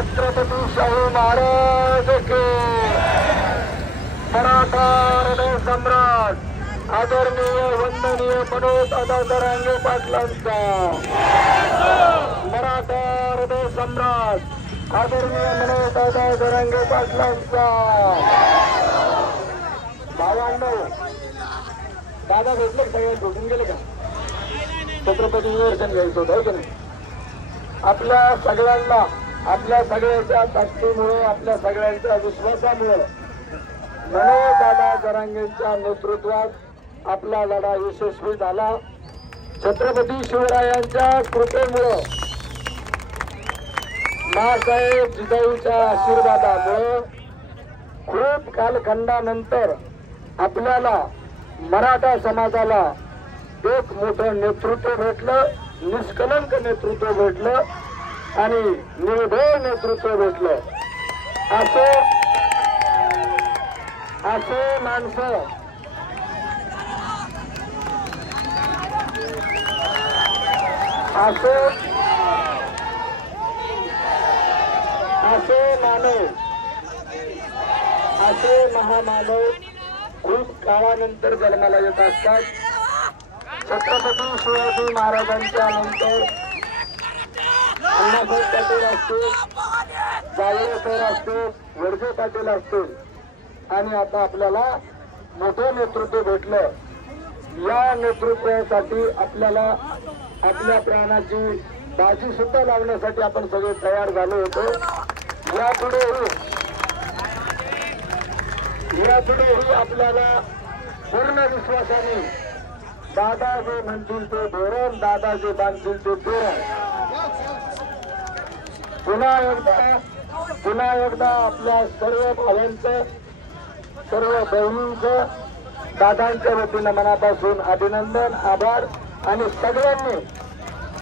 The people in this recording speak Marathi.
छत्रपती शाहू महाराज के मराठा हृदय सम्राट आदरणीय वंदनीय मनोज दादा जरांगे पाटलांचा मराठा हृदय सम्राट आदरणीय मनोज दादा जरांगे पाटलांचा भावांनो दादा भेटले सगळे भेटून गेले का छत्रपती दर्शन घ्यायचं होतं की नाही आपल्या सगळ्यांना आपल्या सगळ्यांच्या ताकदीमुळे आपल्या सगळ्यांच्या विश्वासामुळे मनोज दादा जरांगेंच्या नेतृत्वात आपला लढा यशस्वी झाला छत्रपती शिवरायांच्या कृपेमुळे मासाहेब जिजाऊच्या आशीर्वादामुळे खूप कालखंडानंतर आपल्याला मराठा समाजाला एक मोठं नेतृत्व भेटलं निष्कलंक नेतृत्व भेटलं आणि निर्भय नेतृत्व भेटलं असे माणसं असे मानव असे महामानव खूप काळानंतर जन्माला येत असतात छत्रपती शिवाजी महाराजांच्या नंतर अण्णासाहेब पाटील असतील जावळे सर असतील वर्जे पाटील असतील आणि आता आपल्याला मोठं नेतृत्व भेटलं या नेतृत्वासाठी आपल्याला आपल्या प्राणाची बाजी सुद्धा लावण्यासाठी आपण सगळे तयार झालो होतो यापुढेही आपल्याला पूर्ण विश्वासाने दादा जे म्हणतील ते धोरण दादा जे बांधतील ते धोरण पुन्हा एकदा आपल्या सर्व भावांचं सर्व बहिणींचं दादांच्या वतीनं मनापासून अभिनंदन आभार आणि सगळ्यांनी